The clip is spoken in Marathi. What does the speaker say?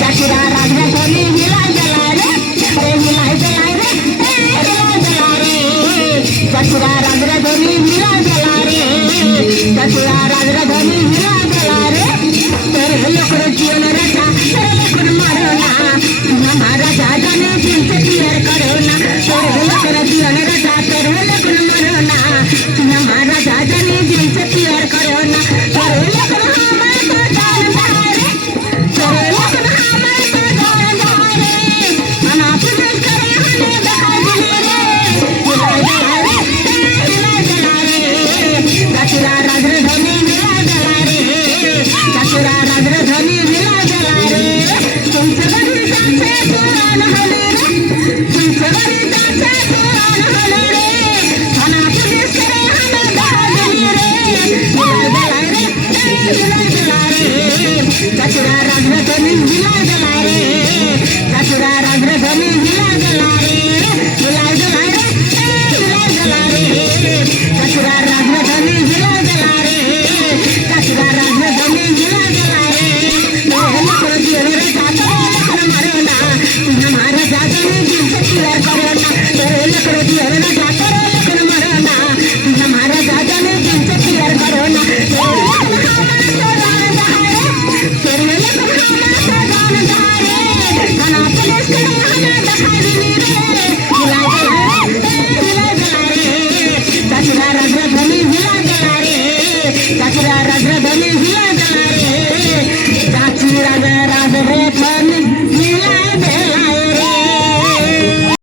चाचुरा राजराजनी हिला जला रे हिला जला रे हिला जला रे चाचुरा राजराजनी हिला जला रे चाचुरा राजराजनी हिला जला रे तेरे लोकड़ जीवन रचा तेरे लोकड़ मारो ना हमारा राजा ने दिल से क्लियर करो ना तेरे लोकड़ जीवन रचा तेरे लोकड़ मारो ना हमारा राजा ने दिल से क्लियर करो ना तेरे लोकड़ हमारे तो जान धारे तेरे लोकड़ हमारे तो जान धारे मना पुलिस करे हमें बता दिले रे हिला जला रे हिला जला रे चाचुरा राजराजनी हिला जला रे चाचुरा राजराजनी हिला जला रे तुमसे बड़ी जाचे पुरान हले रे तुमसे बड़ी जाचे पुरान हले रे थाना पुलिस करे हमें बता दिले रे हिला जला रे चाचुरा राजराजनी हिला